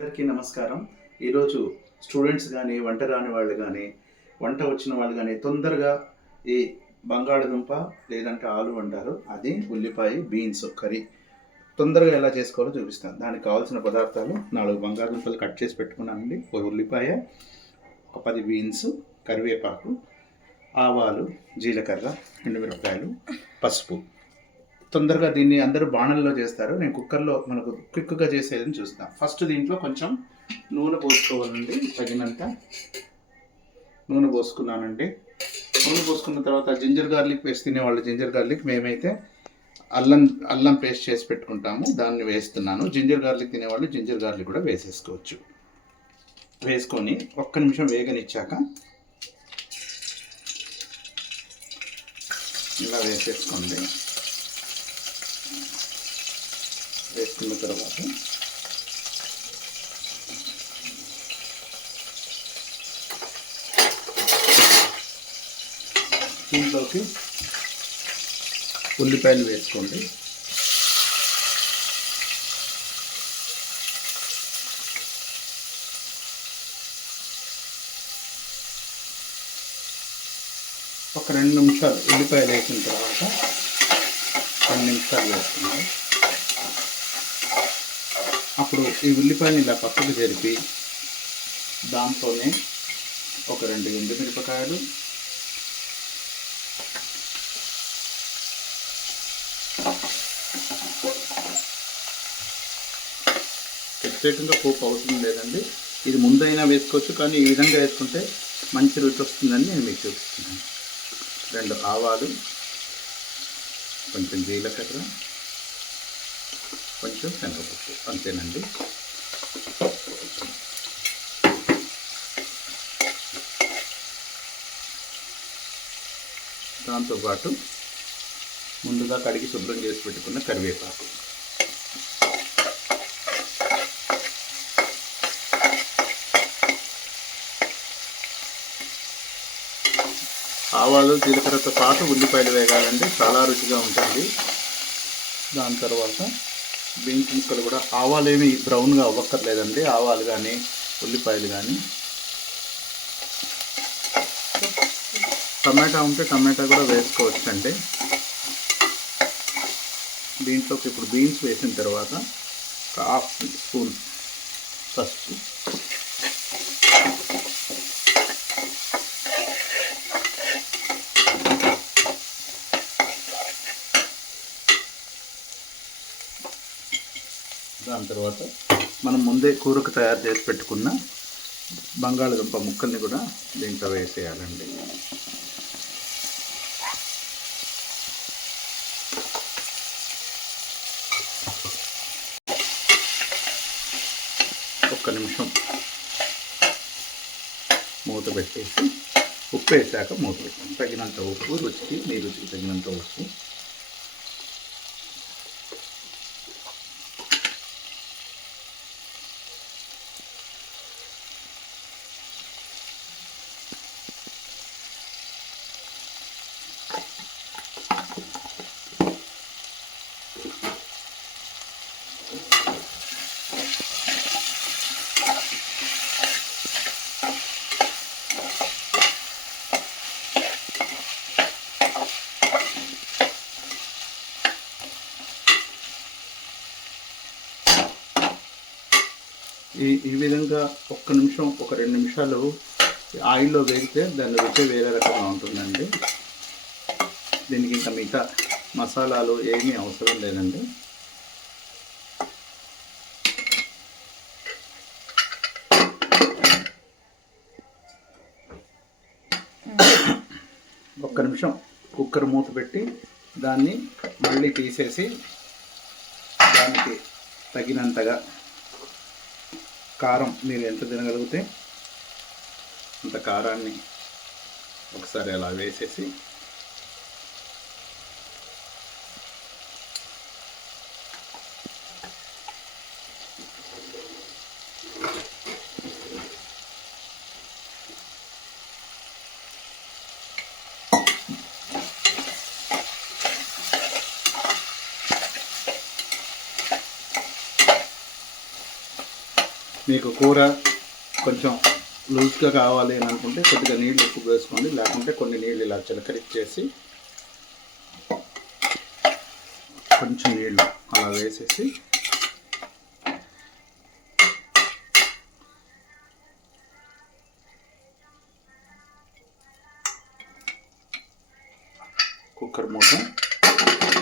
అందరికీ నమస్కారం. ఈరోజు స్టూడెంట్స్ కానీ వంట రాని వాళ్ళు కానీ వంట వచ్చిన వాళ్ళు కానీ తొందరగా ఈ బంగాళదుంప లేదంటే ఆలు అంటారు, అది ఉల్లిపాయ బీన్స్ కర్రీ తొందరగా ఎలా చేసుకోవాలో చూపిస్తాను. దానికి కావాల్సిన పదార్థాలు 4 బంగాళదుంపలు కట్ చేసి పెట్టుకున్నానండి, ఒక ఉల్లిపాయ, ఒక 10 బీన్స్, కరివేపాకు, ఆవాలు, జీలకర్ర, ఎండుమిరపకాయలు, పసుపు. తొందరగా దీన్ని అందరూ బాణల్లో చేస్తారు, నేను కుక్కర్లో మనకు క్విక్గా చేసేదని చూస్తాను. ఫస్ట్ దీంట్లో కొంచెం నూనె పోసుకోవాలండి, తగినంత నూనె పోసుకున్నానండి. నూనె పోసుకున్న తర్వాత జింజర్ గార్లిక్ పేస్ట్ తినేవాళ్ళు జింజర్ గార్లిక్, మేమైతే అల్లం పేస్ట్ చేసి పెట్టుకుంటాము, దాన్ని వేస్తున్నాను. జింజర్ గార్లిక్ తినేవాళ్ళు జింజర్ గార్లిక్ కూడా వేసేసుకోవచ్చు. వేసుకొని ఒక్క నిమిషం వేగనిచ్చాక ఇలా వేసేసుకోండి. వేసుకున్న తర్వాత దీంట్లోకి ఉల్లిపాయలు వేసుకోండి. ఒక 2 నిమిషాలు ఉల్లిపాయలు వేసిన తర్వాత 2 నిమిషాలు వేసుకుందాం. అప్పుడు ఈ ఉల్లిపాయని ఇలా పక్కకు జరిపి దాంట్లోనే ఒక 2 ఎండుమిరపకాయలు, ప్రత్యేకంగా పోపు అవసరం లేదండి, ఇది ముందైనా వేసుకోవచ్చు, కానీ ఈ విధంగా వేసుకుంటే మంచి రుచి వస్తుందని నేను మీకు చూపిస్తున్నాను. 2 ఆవాలు, కొంచెం జీలకర్ర, కొంచెం శనగపప్పు, అంతేనండి. దాంతోపాటు ముందుగా కడిగి శుభ్రం చేసి పెట్టుకున్న కరివేపాకు, ఆవాలు జీలకర్రతో పాటు ఉల్లిపాయలు వేగాలండి, చాలా రుచిగా ఉంటుంది. దాని తర్వాత బీన్స్ ముక్కలు కూడా, ఆవాలు ఏమి బ్రౌన్గా అవ్వక్కర్లేదండి, ఆవాలు కానీ ఉల్లిపాయలు కానీ. టమాటా ఉంటే టమాటా కూడా వేసుకోవచ్చండి. దీంట్లోకి ఇప్పుడు బీన్స్ వేసిన తర్వాత 1/2 స్పూన్ పసుపు, దాని తర్వాత మనం ముందే కూరకు తయారు చేసి పెట్టుకున్న బంగాళదుంప ముక్కల్ని కూడా దీంట్లో వేసేయాలండి. ఒక్క నిమిషం మూత పెట్టేసి ఉప్పు వేసాక మూత పెట్టాను. తగినంత ఉప్పు, రుచికి మీ రుచికి తగినంత ఉప్పు, ఈ విధంగా ఒక్క నిమిషం, ఒక 2 నిమిషాలు ఆయిల్లో వేగితే దాని రుచి వేరే రకంగా ఉంటుందండి. దీనికి ఇంకా మిగతా మసాలాలు ఏమీ అవసరం లేదండి. ఒక్క నిమిషం కుక్కర్ మూత పెట్టి దాన్ని మళ్ళీ తీసేసి దానికి తగినంతగా కారం, మీరు ఎంత తినగలిగితే అంత కారాన్ని ఒకసారి అలా వేసేసి మీకు కూర కొంచెం లూజ్గా కావాలి అని అనుకుంటే కొద్దిగా నీళ్ళు ఎక్కువ వేసుకోండి, లేకుంటే కొన్ని నీళ్ళు ఇలా చిలకరించేసి కొంచెం నీళ్ళు అలా వేసేసి కుక్కర్ మూత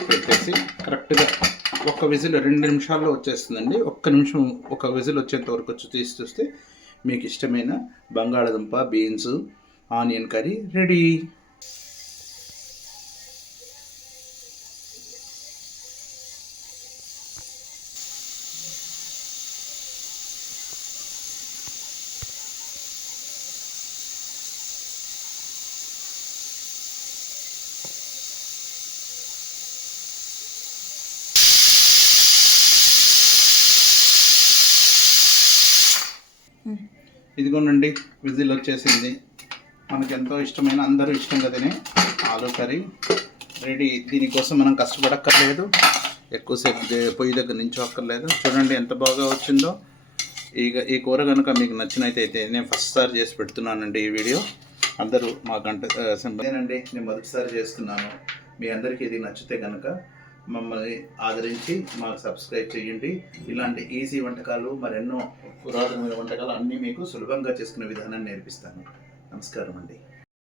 పెట్టేసి కరెక్ట్గా ఒక విజిల్ 2 నిమిషాల్లో వచ్చేస్తుందండి. ఒక విజిల్ వచ్చేంత వరకు తీసి చూస్తే మీకు ఇష్టమైన బంగాళదుంప, బీన్స్, ఆనియన్ కర్రీ రెడీ. ఇదిగోనండి విజిల్ వచ్చేసింది. మనకు ఎంతో ఇష్టమైన, అందరూ ఇష్టంగా తినే ఆలూ కర్రీ రెడీ. దీనికోసం మనం కష్టపడక్కర్లేదు, ఎక్కువసేపు పొయ్యి దగ్గర నించోక్కర్లేదు. చూడండి ఎంత బాగా వచ్చిందో. ఈ కూర కనుక మీకు నచ్చినట్టయితే నేను ఫస్ట్ సారి చేసి పెడుతున్నానండి ఈ వీడియో. అందరూ మా నేనండి నేను మొదటిసారి చేస్తున్నాను. మీ అందరికీ ఇది నచ్చితే కనుక మమ్మల్ని ఆదరించి మాకు సబ్స్క్రైబ్ చేయండి. ఇలాంటి ఈజీ వంటకాలు, మరెన్నో పురాతనమైన వంటకాలు అన్నీ మీకు సులభంగా చేసుకునే విధానాన్ని నేర్పిస్తాను. నమస్కారం అండి.